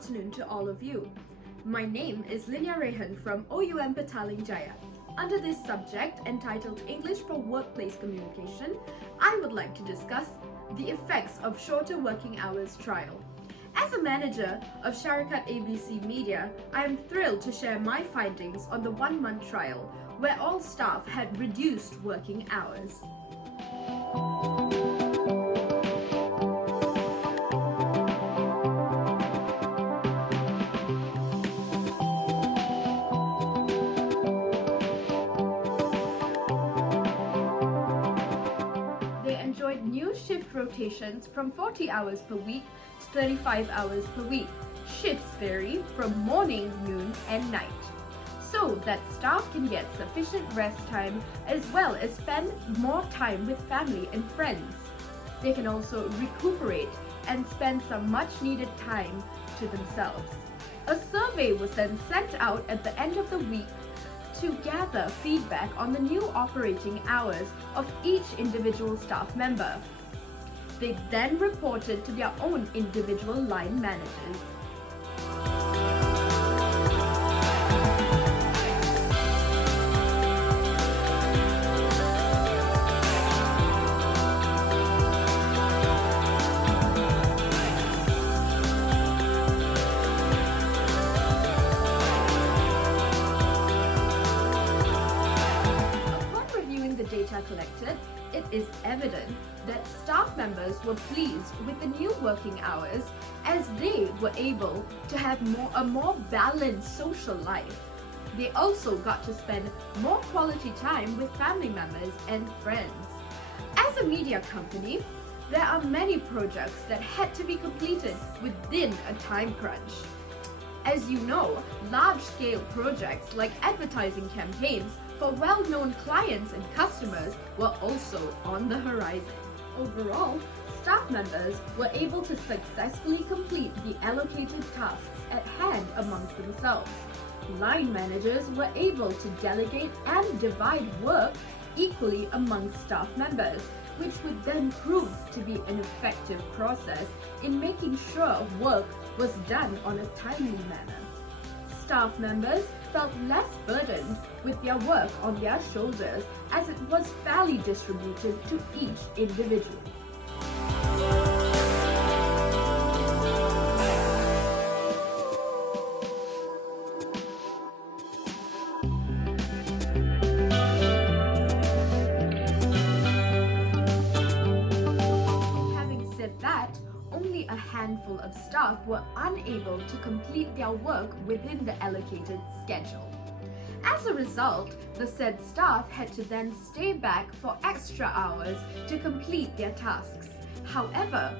afternoon to all of you. My name is Lynea from OUM Petaling Jaya. Under this subject entitled English for Workplace Communication, I would like to discuss the effects of shorter working hours trial. As a manager of Sharikat ABC Media, I am thrilled to share my findings on the 1-month trial where all staff had reduced working hours. They enjoyed new shift rotations from 40 hours per week to 35 hours per week. Shifts vary from morning, noon and night, so that staff can get sufficient rest time as well as spend more time with family and friends. They can also recuperate and spend some much needed time to themselves. A survey was then sent out at the end of the week to gather feedback on the new operating hours of each individual staff member. They then reported to their own individual line managers. Data collected, it is evident that staff members were pleased with the new working hours as they were able to have a more balanced social life. They also got to spend more quality time with family members and friends. As a media company, there are many projects that had to be completed within a time crunch. As you know, large-scale projects like advertising campaigns for well-known clients and customers were also on the horizon. Overall, staff members were able to successfully complete the allocated tasks at hand amongst themselves. Line managers were able to delegate and divide work equally among staff members, which would then prove to be an effective process in making sure work was done on a timely manner. Staff members felt less burdened with their work on their shoulders as it was fairly distributed to each individual. Having said that, only a handful of staff were unable to complete their work within the allocated schedule. As a result, the said staff had to then stay back for extra hours to complete their tasks. However,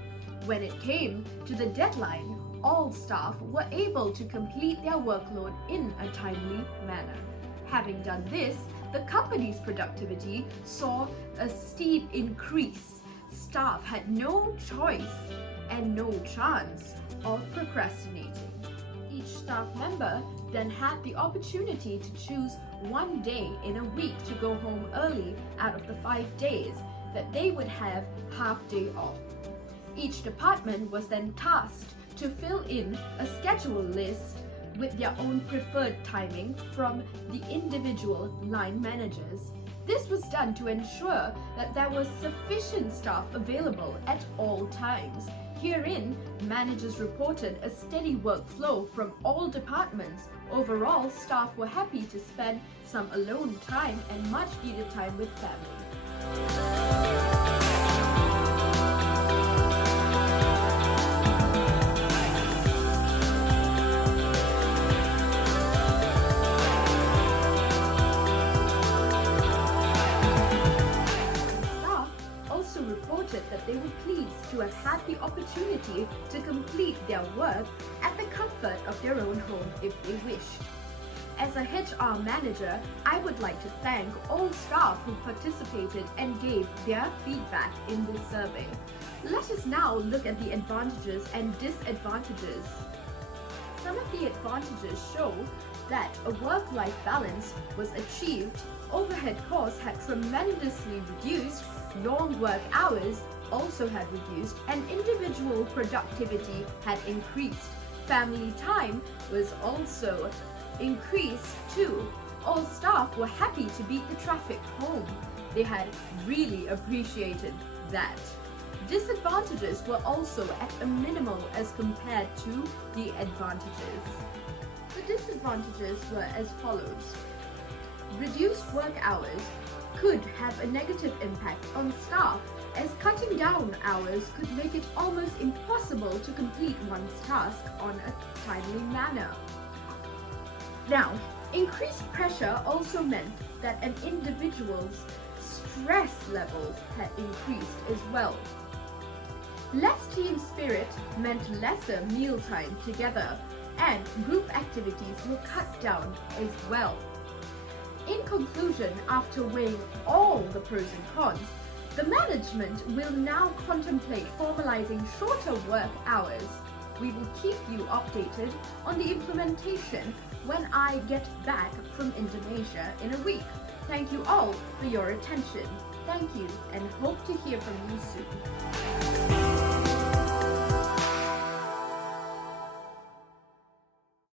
when it came to the deadline, all staff were able to complete their workload in a timely manner. Having done this, the company's productivity saw a steep increase. Staff had no choice and no chance of procrastinating. Each staff member then had the opportunity to choose one day in a week to go home early out of the 5 days that they would have half day off. Each department was then tasked to fill in a schedule list with their own preferred timing from the individual line managers. This was done to ensure that there was sufficient staff available at all times. Herein, managers reported a steady workflow from all departments. Overall, staff were happy to spend some alone time and much needed time with family. That they were pleased to have had the opportunity to complete their work at the comfort of their own home if they wished. As a HR manager, I would like to thank all staff who participated and gave their feedback in this survey. Let us now look at the advantages and disadvantages. Some of the advantages show that a work-life balance was achieved, overhead costs had tremendously reduced, long work hours also had reduced, and individual productivity had increased. Family time was also increased too. All staff were happy to beat the traffic home. They had really appreciated that. Disadvantages were also at a minimal as compared to the advantages. The disadvantages were as follows. Reduced work hours could have a negative impact on staff, as cutting down hours could make it almost impossible to complete one's task on a timely manner. Now, increased pressure also meant that an individual's stress levels had increased as well. Less team spirit meant lesser mealtime together, and group activities were cut down as well. In conclusion, after weighing all the pros and cons, the management will now contemplate formalizing shorter work hours. We will keep you updated on the implementation when I get back from Indonesia in a week. Thank you all for your attention. Thank you, and hope to hear from you soon.